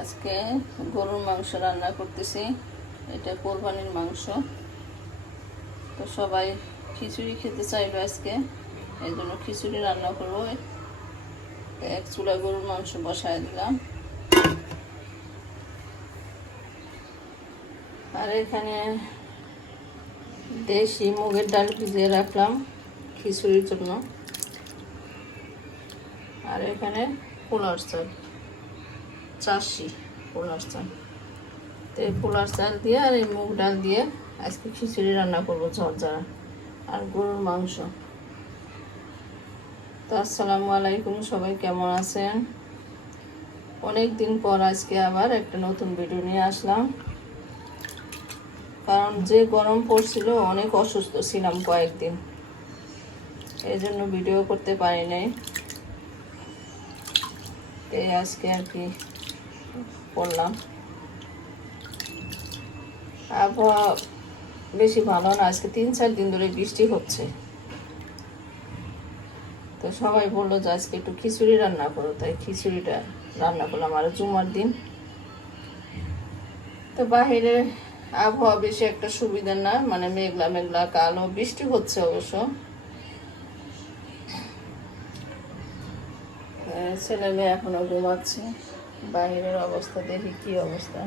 আজকে গরুর মাংস রান্না করতেছি। এটা কোরবানির মাংস। তো সবাই খিচুড়ি খেতে চাইবে আজকে, এই জন্য খিচুড়ি রান্না করবো। এক চুলা গরুর মাংস বসায় দিলাম। আর এখানে দেশি মুগের ডাল ভিজিয়ে রাখলাম খিচুড়ির জন্য। আর এখানে পোলার চাল, চাষি পোলার চাল। তো এই পোলার চাল দিয়ে আর এই মুগ ডাল দিয়ে আজকে খিচুড়ি রান্না করবো ঝরঝরা। আর গরুর মাংস। তো আসসালামু আলাইকুম, সবাই কেমন আছেন? অনেক দিন পর আজকে আবার একটা নতুন ভিডিও নিয়ে আসলাম। কারণ যে গরম পড়ছিল, অনেক অসুস্থ ছিলাম কয়েকদিন, এই জন্য ভিডিও করতে পারি নাই। এই আজকে আর কি করলাম। আবহাওয়া বেশি ভালো না, আজকে 3-4 দিন ধরে বৃষ্টি হচ্ছে। তো সবাই বললো যে আজকে একটু খিচুড়ি রান্না করো, তাই খিচুড়িটা রান্না করলাম। আর জুমার দিন তো বাহিরে আবহাওয়া বেশি একটা সুবিধা না, মানে মেঘলা মেঘলা কালো, বৃষ্টি হচ্ছে অবশ্য। ছেলে মেয়ে এখনো ঘুমাচ্ছে। বাহিরের অবস্থা দেখি কি অবস্থা।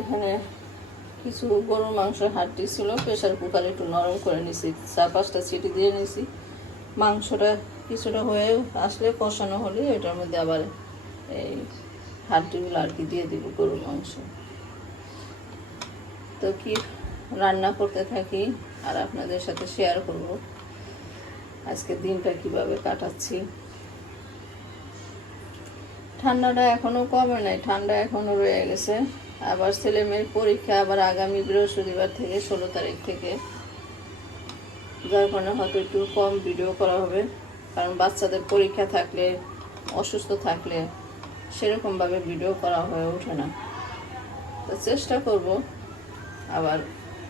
এখানে কিছু গরুর মাংস হাড্ডি ছিল, প্রেশার কুকারে একটু নরম করে নিছি, 4-5টা সিটি দিয়ে নিছি। মাংসটা কিছুটা হয়ে আসলে, কষানো হলে এটার মধ্যে আবার এই হাড্ডিগুলো আর কি দিয়ে দিব গরুর মাংস। তো কি রান্না করতে থাকি আর আপনাদের সাথে শেয়ার করব আজকে দিনটা কিভাবে কাটাচ্ছি। ঠান্ডাটা এখনো কমে নাই, ঠান্ডা এখনো রয়ে গেছে। আবার ছেলে মেয়ের পরীক্ষা আবার আগামী বৃহস্পতিবার থেকে 16 তারিখ থেকে, যার কারণে হয়তো একটু কম ভিডিও করা হবে। কারণ বাচ্চাদের পরীক্ষা থাকলে, অসুস্থ থাকলে সেরকমভাবে ভিডিও করা হয়ে ওঠে না। তো চেষ্টা করব আবার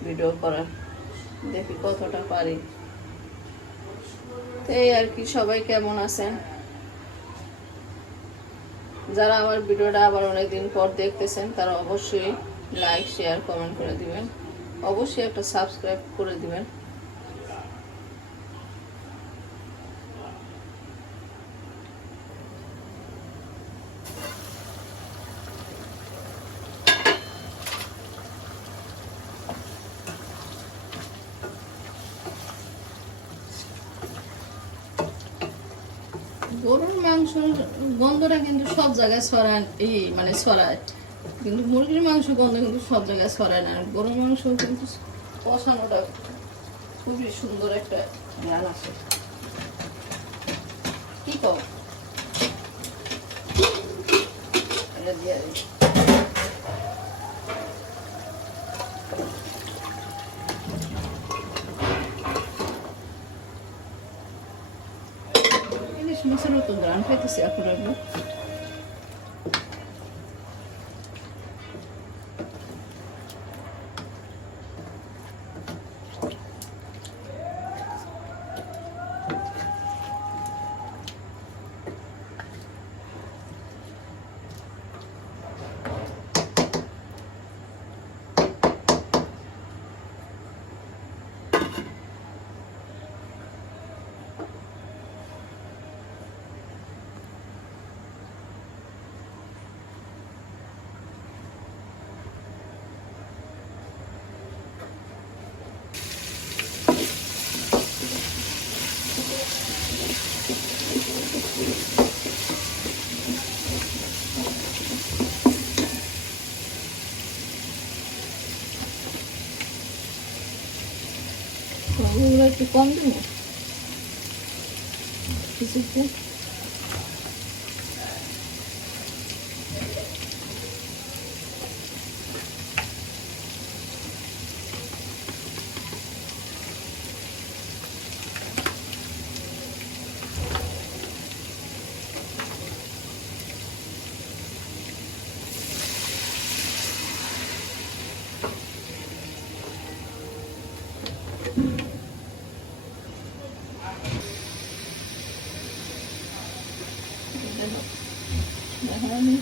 ভিডিও করার, দেখি কতটা পারি। তো এই আর কি, সবাই কেমন আছেন? যারা আমার ভিডিওটা আবার অনেকদিন পর দেখতেছেন, তারা অবশ্যই লাইক, শেয়ার, কমেন্ট করে দিবেন। অবশ্যই একটা সাবস্ক্রাইব করে দিবেন। গরুর মাংসের গন্ধটা কিন্তু সব জায়গায় ছড়ায়, মানে ছড়ায়, কিন্তু মুরগির মাংস গন্ধ কিন্তু সব জায়গায় ছড়ায় না। গরুর মাংস কিন্তু কষানোটা খুবই সুন্দর একটা জ্ঞান আসে। কি কর এটা দিয়ে ইলিশ মাছের মতো গান পাইতেছি এখন। একটু কম দেবো কিছুতে। এখন আমি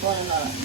পরে নাড়াবো।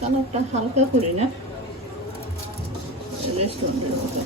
কালারটা হালকা করি না, রেস্টুরেন্টের মতো।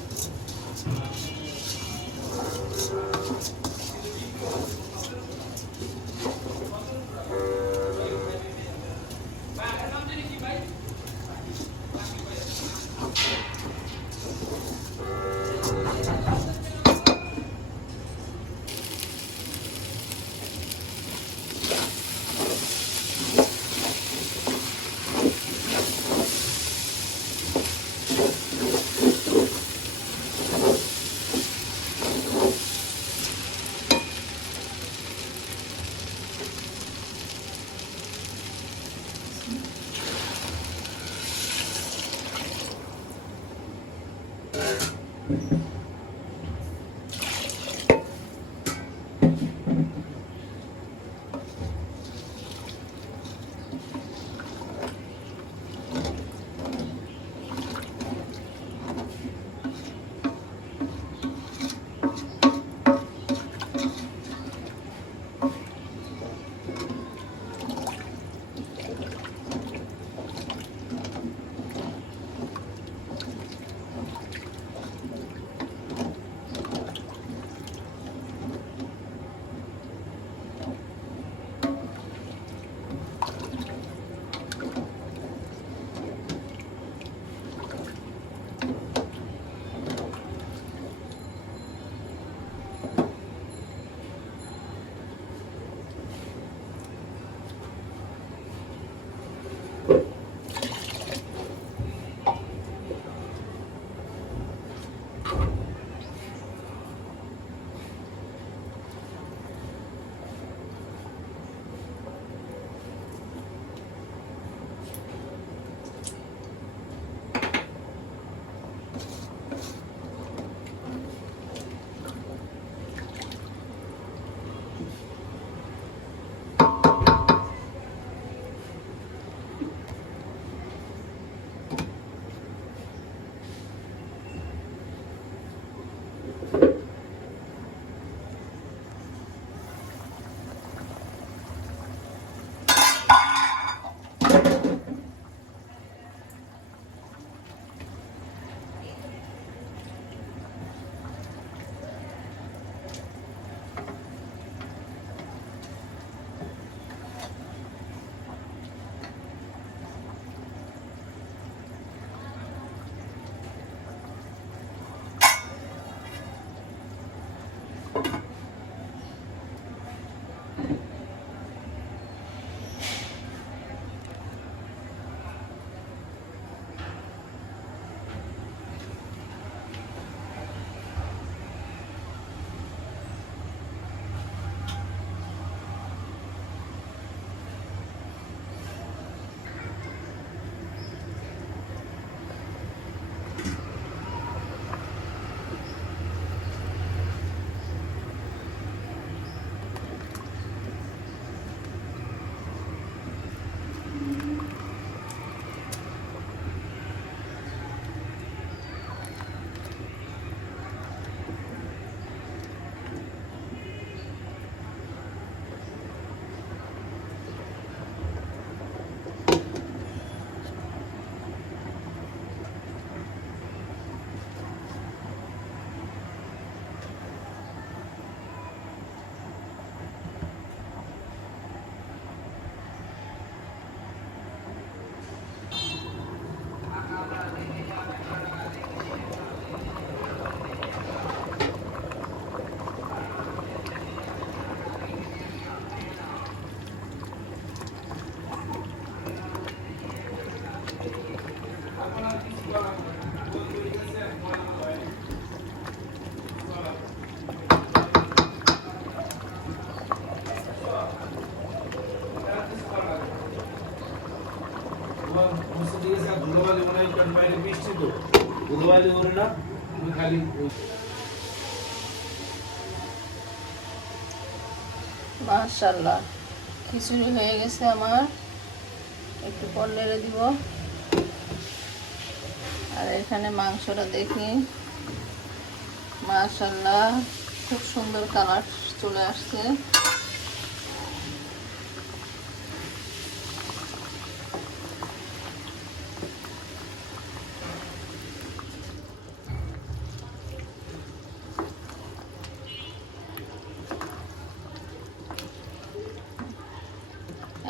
মাশাআল্লাহ খিচুড়ি হয়ে গেছে আমার, একটু পর নেড়ে দিব। আর এখানে মাংসটা দেখি, মাশাআল্লাহ খুব সুন্দর কালার চলে আসছে।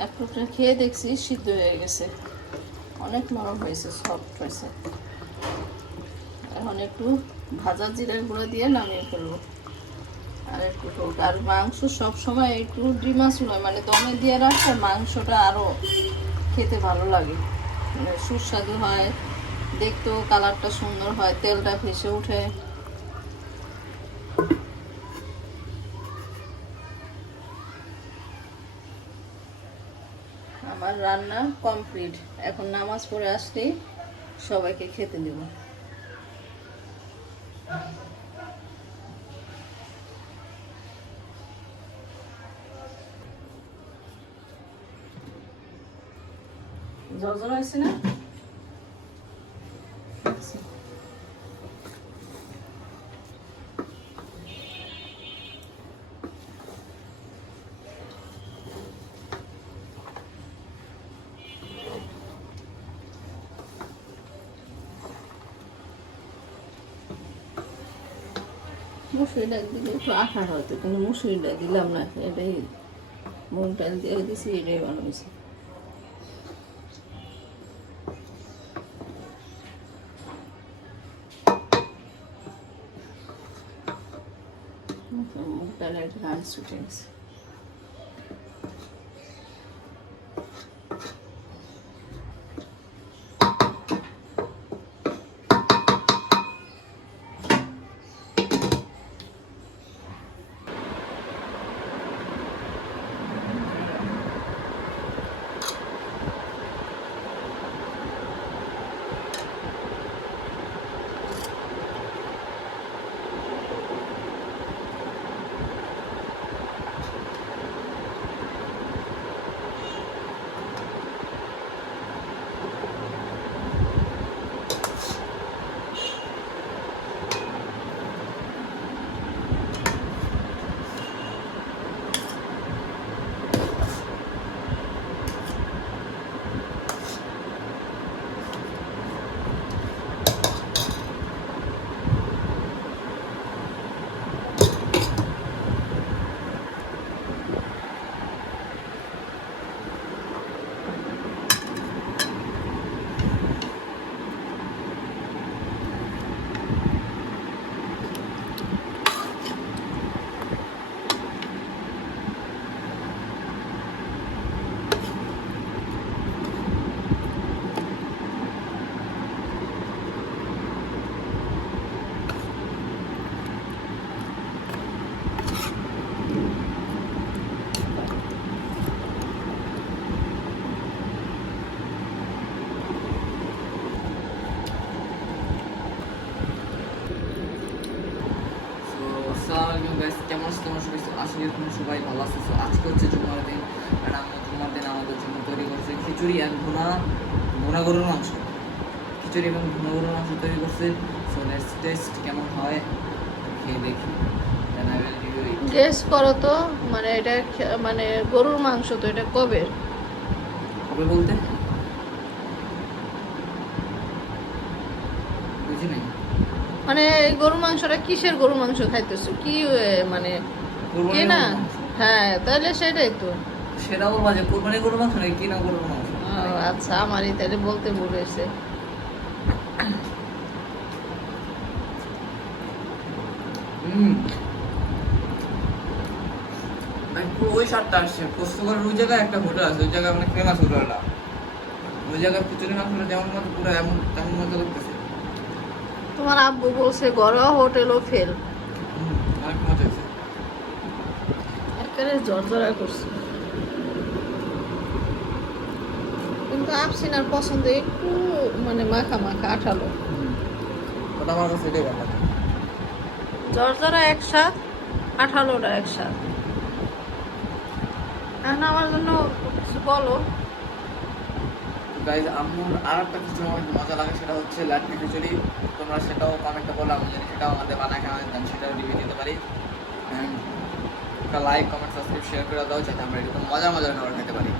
এক টুকরা খেয়ে দেখছি সিদ্ধ হয়ে গেছে, অনেক নরম হয়েছে, সফট হয়েছে। এখন একটু ভাজা জিরার গুঁড়ো দিয়ে নামিয়ে ফেলবো। আর একটু হোক। আর মাংস সবসময় একটু ডিমা চুলায় মানে দমে দিয়ে রাখলে মাংসটা আরও খেতে ভালো লাগে, মানে সুস্বাদু হয়, দেখতেও কালারটা সুন্দর হয়, তেলটা ভেসে ওঠে। আমার রান্না কমপ্লিট, এখন নামাজ পড়ে আসলেই সবাইকে খেতে দেব। ঝরঝর হয়েছে না? মুসুরি ডাল দিলে একটু আঠা হতো, কিন্তু মুসুরি ডাল দিলাম না, এটাই মুগ ডাল দিয়ে দিয়েছি, এটাই ভালো হয়েছে। মুগ ডালের ঘ্রাণ ছুটে গেছে। কেমন আছো তোমার সবাই? আশা করি তোমরা সবাই ভালো আছো। আজকে হচ্ছে জুম্মার দিন, আর আমরা জুম্মার দিন আমাদের জন্য তৈরি করছে খিচুড়ি আর ভুনা গরুর মাংস। খিচুড়ি এবং ভুনা গরুর মাংস তৈরি করছে। সো লেটস টেস্ট কেমন হয়, খেয়ে দেখি। গেস করো তো, মানে এটা মানে গরুর মাংস তো, এটা কবে কবে বলতে বুঝি নাই। মানে এই গরুর মাংসটা কিসের গরুর মাংস খাইতেছো? কি মানে কেনা? হ্যাঁ, তাহলে সেটাই তো। সেটা বলবা যে কোরবানি গরুর মাংস নাকি কিনা গরুর মাংস? আচ্ছা, আমারই তাহলে বলতে ভুল হয়েছে। ওই স্বাদটা আসছে। পোস্তগড়ের ওই জায়গায় একটা হোটেল আছে, ওই জায়গায় অনেক ফেমাস হোটেলটা। ওই জায়গার খিচুড়ি মাংসটা যেমন মতো পুরো এমন তেমন মতো করতেছে। তোমার আব্বু বলছে ঘরোয়া হোটেলও ফেল। অনেক মজা হয়েছে। একেবারে জর্জরা করছে। কিন্তু আফসিনার পছন্দ একটু মানে মাখা মাখা আঠালো। ওটা আমার কাছে এটাই ভালো লাগে। জর্জরা একসাথ, আঠালোটা একসাথ। এখন আমার জন্য কিছু বলো। গাইজ আম্মুর আর একটা খিচুড়ি আমার মজা লাগে, সেটা হচ্ছে লাড্ডু খিচুড়ি। তোমরা সেটাও কমেন্টে বলো, আমি জানি সেটাও আমাদের বানায় খাওয়া দেন, সেটাও রিভিউ দিতে পারি। একটা লাইক কমেন্ট সাবস্ক্রাইব শেয়ার করে দাও যাতে আমরা এরকম মজার মজার খাবার খেতে পারি।